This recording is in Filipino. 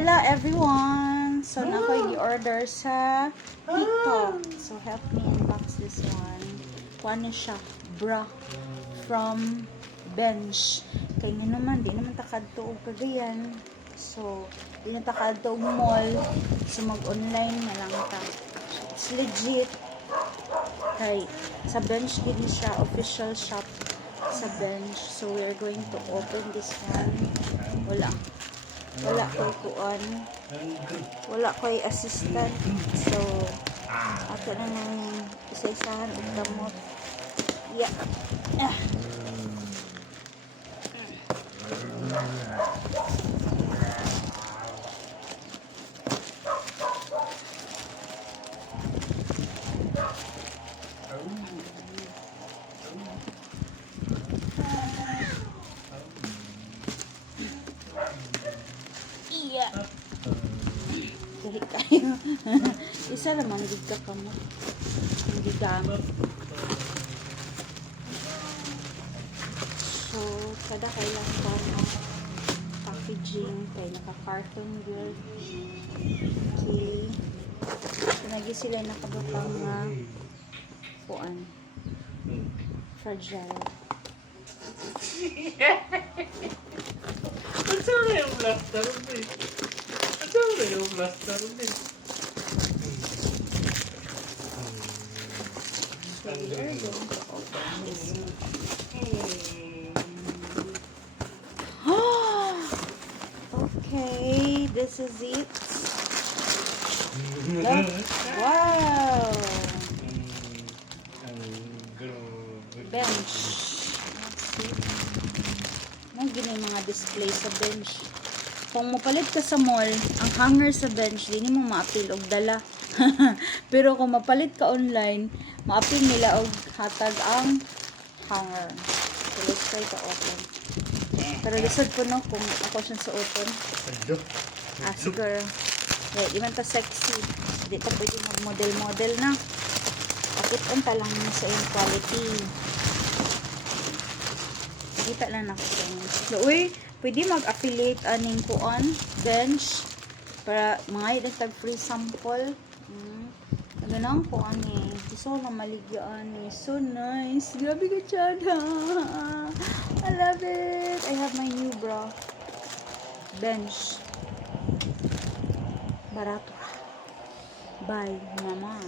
Hello everyone! So, na ko i-order sa TikTok. So, help me unbox this one. Kuha na siya. Bra. From Bench. Kaya nga naman, di naman takadto og Cagayan. So, di na takadto og mall. So, mag-online na lang ta. It's legit. Kay, sa Bench gini siya. Official shop sa Bench. So, we are going to open this one. Wala ko'y kuan. Wala ko'y assistant. So, ato na nang isa-isahan og damot. Yeah. Dali kayo. Isa naman, gid ka kamo. Hindi gamit. So, kada kailang pa ng packaging kay naka-carton yun. Okay. So, nagi sila nakabutang nga kuan. Fragile. Ang sarap yung blaster din. Ang sarap yung blaster din. So, we are going to open this one. Okay, this is it. Look. Wow! Bench. Let's see. Ang gina yung mga display sa bench. Kung mapalit ka sa mall, ang hanger sa bench, di mo ma-appeal og dala. Pero kung mapalit ka online, ma-appeal nila og hatag ang hanger. So, let's try to open. Pero lisod po no, kung ako siya sa open. Siguro. Yeah, di man ta sexy. Di ta pwede mag-model-model na. Pakit-on ta lang sa yung quality. Kita lang ako sa inyo. So, uy, pwede mag-affiliate aning kuan, bench, para mga itag free sample. Ganang kuan eh. So, na maligyaan eh. So nice. Grabe ka dyan, ha? I love it. I have my new bra. Bench. Barato. Bye, mama.